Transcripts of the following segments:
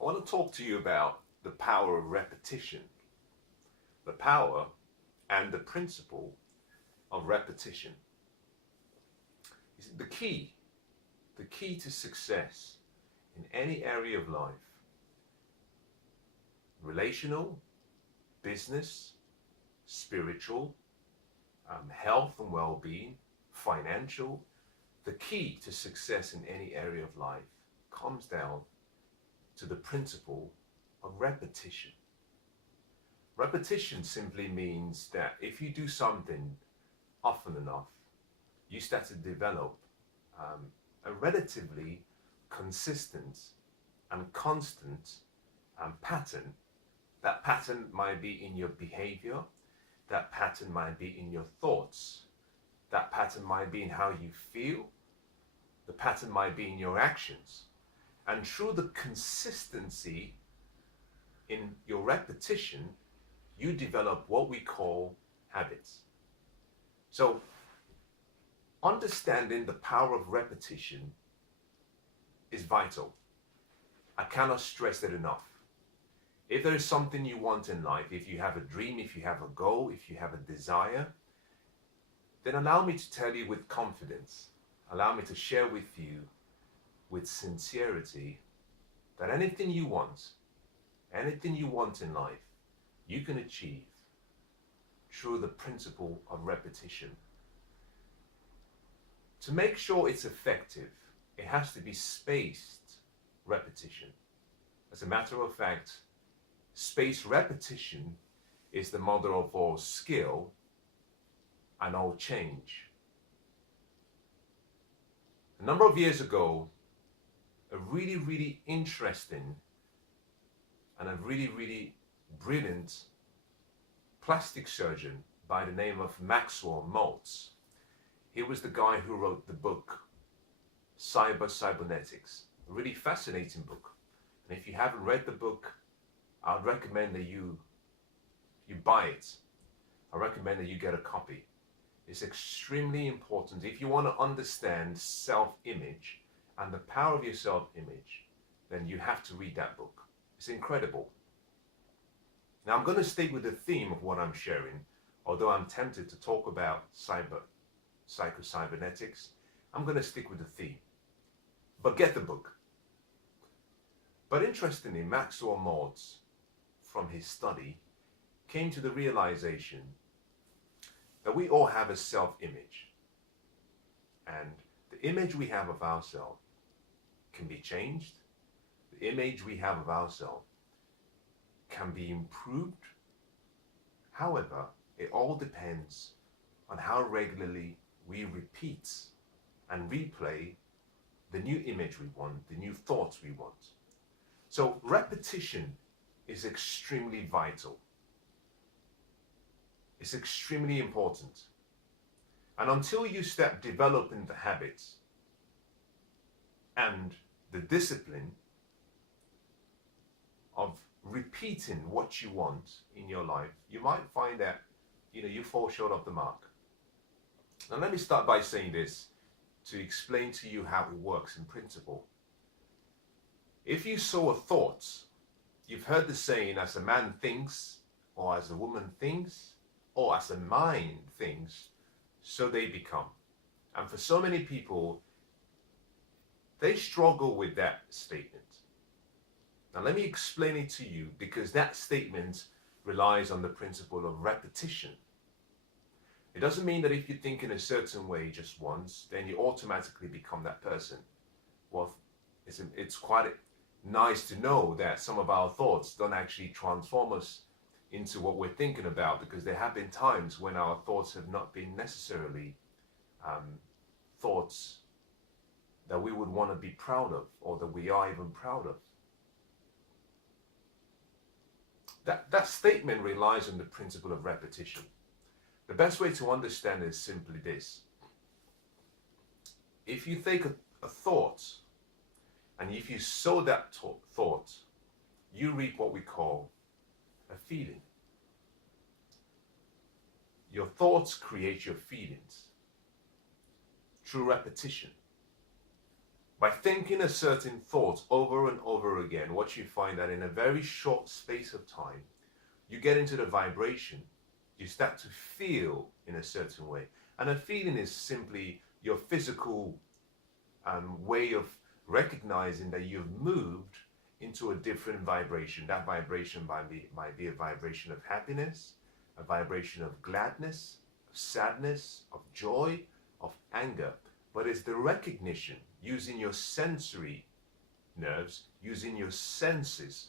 I want to talk to you about the power of repetition, the power and the principle of repetition. The key to success in any area of life, relational, business, spiritual, health and well-being, financial, the key to success in any area of life comes down to the principle of repetition. Repetition simply means that if you do something often enough, you start to develop a relatively consistent and constant pattern. That pattern might be in your behavior, that pattern might be in your thoughts, that pattern might be in how you feel, the pattern might be in your actions. And through the consistency in your repetition, you develop what we call habits. So, understanding the power of repetition is vital. I cannot stress it enough. If there is something you want in life, if you have a dream, if you have a goal, if you have a desire, then allow me to tell you with confidence, allow me to share with you with sincerity that anything you want in life, you can achieve through the principle of repetition. To make sure it's effective, it has to be spaced repetition. As a matter of fact, spaced repetition is the mother of all skill and all change. A number of years ago, a really interesting and a really brilliant plastic surgeon by the name of Mensah Oteh. He was the guy who wrote the book Cybernetics, a really fascinating book. And if you haven't read the book, I would recommend that you buy it. I recommend that you get a copy. It's extremely important. If you want to understand self-image and the power of your self-image, then you have to read that book. It's incredible. Now I'm going to stay with the theme of what I'm sharing, although I'm tempted to talk about psycho-cybernetics. I'm going to stick with the theme. But get the book. But interestingly, Mensah Oteh, from his study, came to the realization that we all have a self-image. And the image we have of ourselves can be changed. The image we have of ourselves can be improved. However, it all depends on how regularly we repeat and replay the new image we want, the new thoughts we want. So repetition is extremely vital. It's extremely important. And until you start developing the habits and the discipline of repeating what you want in your life, you might find that you fall short of the mark. Now let me start by saying this to explain to you how it works in principle. If you sow a thought, you've heard the saying, as a man thinks, or as a woman thinks, or as a mind thinks, so they become. And for so many people, they struggle with that statement. Now let me explain it to you, because that statement relies on the principle of repetition. It doesn't mean that if you think in a certain way just once, then you automatically become that person. Well, it's quite nice to know that some of our thoughts don't actually transform us into what we're thinking about, because there have been times when our thoughts have not been necessarily thoughts that we would want to be proud of, or that we are even proud of. That statement relies on the principle of repetition. The best way to understand it is simply this. If you take a thought, and if you sow that thought, you reap what we call a feeling. Your thoughts create your feelings through repetition. By thinking a certain thought over and over again, what you find that in a very short space of time, you get into the vibration. You start to feel in a certain way. And a feeling is simply your physical way of recognizing that you've moved into a different vibration. That vibration might be a vibration of happiness, a vibration of gladness, of sadness, of joy, of anger. But it's the recognition using your sensory nerves, using your senses.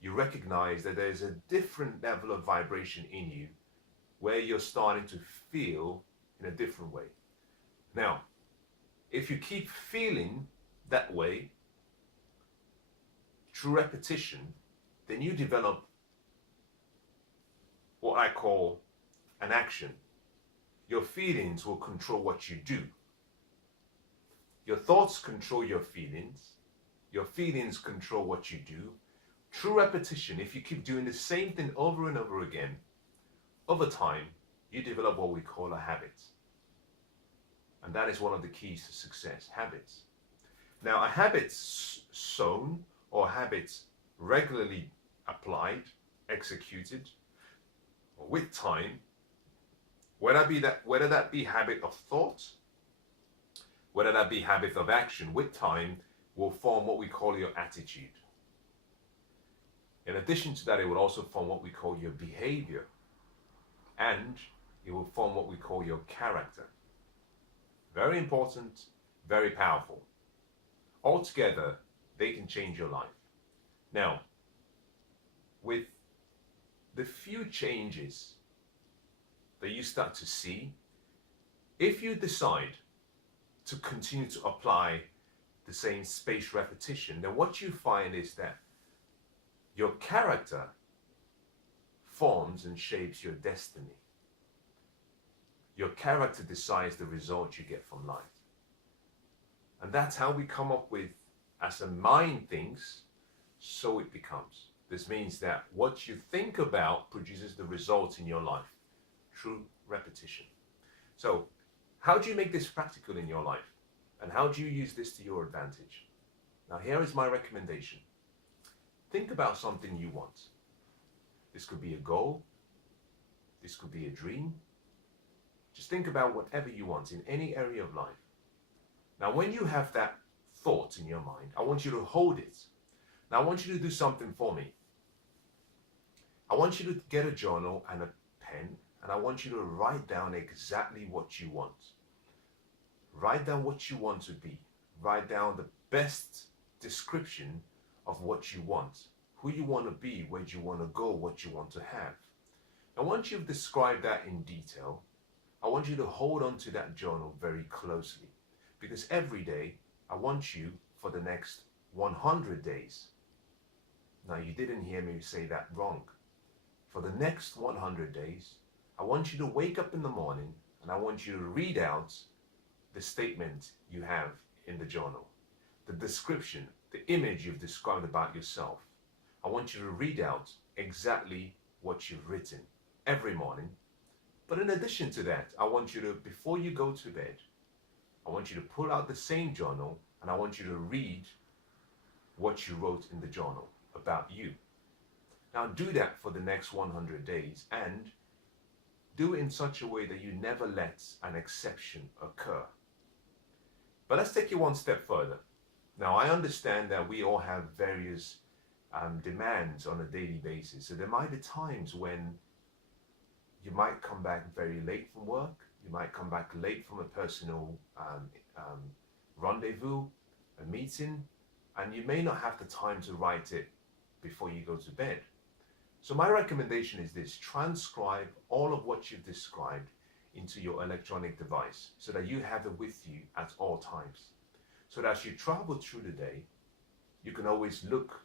You recognize that there's a different level of vibration in you where you're starting to feel in a different way. Now, if you keep feeling that way through repetition, then you develop what I call an action. Your feelings will control what you do. Your thoughts control your feelings control what you do. Through repetition, if you keep doing the same thing over and over again, over time, you develop what we call a habit. And that is one of the keys to success, habits. Now, a habit sown or habits regularly applied, executed, with time, whether that be habit of thought, whether that be habit of action, with time will form what we call your attitude. In addition to that, it will also form what we call your behavior, and it will form what we call your character. Very important, very powerful. Altogether, they can change your life. Now, with the few changes that you start to see, if you decide to continue to apply the same spaced repetition, then what you find is that your character forms and shapes your destiny. Your character decides the result you get from life. And that's how we come up with, as a mind thinks, so it becomes. This means that what you think about produces the result in your life through repetition. So, how do you make this practical in your life? And how do you use this to your advantage? Now, here is my recommendation. Think about something you want. This could be a goal. This could be a dream. Just think about whatever you want in any area of life. Now, when you have that thought in your mind, I want you to hold it. Now, I want you to do something for me. I want you to get a journal and a pen, and I want you to write down exactly what you want. Write down what you want to be. Write down the best description of what you want, who you want to be, where you want to go, what you want to have. And once you've described that in detail, I want you to hold on to that journal very closely, because every day I want you, for the next 100 days. Now, you didn't hear me say that wrong. For the next 100 days, I want you to wake up in the morning and I want you to read out the statement you have in the journal, the description, the image you've described about yourself. I want you to read out exactly what you've written every morning. But in addition to that, I want you to, before you go to bed, I want you to pull out the same journal and I want you to read what you wrote in the journal about you. Now, do that for the next 100 days and do it in such a way that you never let an exception occur. But let's take it one step further. Now, I understand that we all have various demands on a daily basis. So there might be times when you might come back very late from work. You might come back late from a personal rendezvous, a meeting, and you may not have the time to write it before you go to bed. So my recommendation is this: transcribe all of what you've described into your electronic device so that you have it with you at all times. So that as you travel through the day, you can always look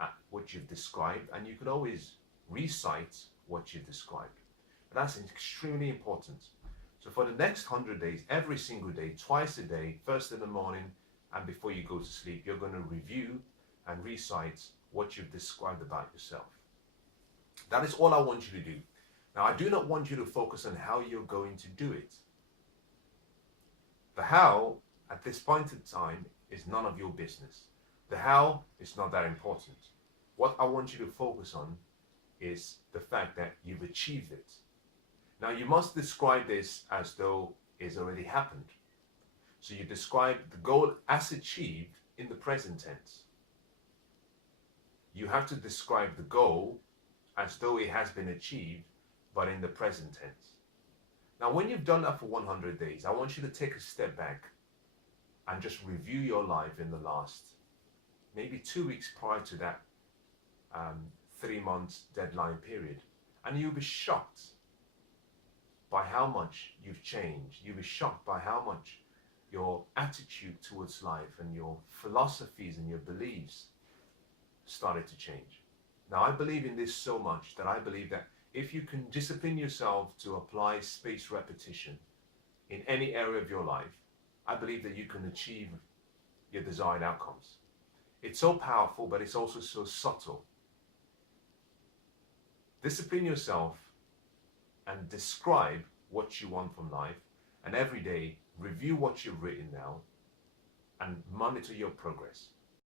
at what you've described and you can always recite what you've described. And that's extremely important. So for the next 100 days, every single day, twice a day, first in the morning and before you go to sleep, you're going to review and recite what you've described about yourself. That is all I want you to do. Now, I do not want you to focus on how you're going to do it. The how at this point in time is none of your business. The how is not that important. What I want you to focus on is the fact that you've achieved it. Now you must describe this as though it's already happened. So you describe the goal as achieved in the present tense. You have to describe the goal as though it has been achieved, but in the present tense. Now when you've done that for 100 days, I want you to take a step back and just review your life in the last maybe 2 weeks prior to that 3 months deadline period. And you'll be shocked by how much you've changed. You'll be shocked by how much your attitude towards life and your philosophies and your beliefs started to change. Now I believe in this so much that I believe that if you can discipline yourself to apply spaced repetition in any area of your life, I believe that you can achieve your desired outcomes. It's so powerful, but it's also so subtle. Discipline yourself and describe what you want from life, and every day review what you've written now and monitor your progress.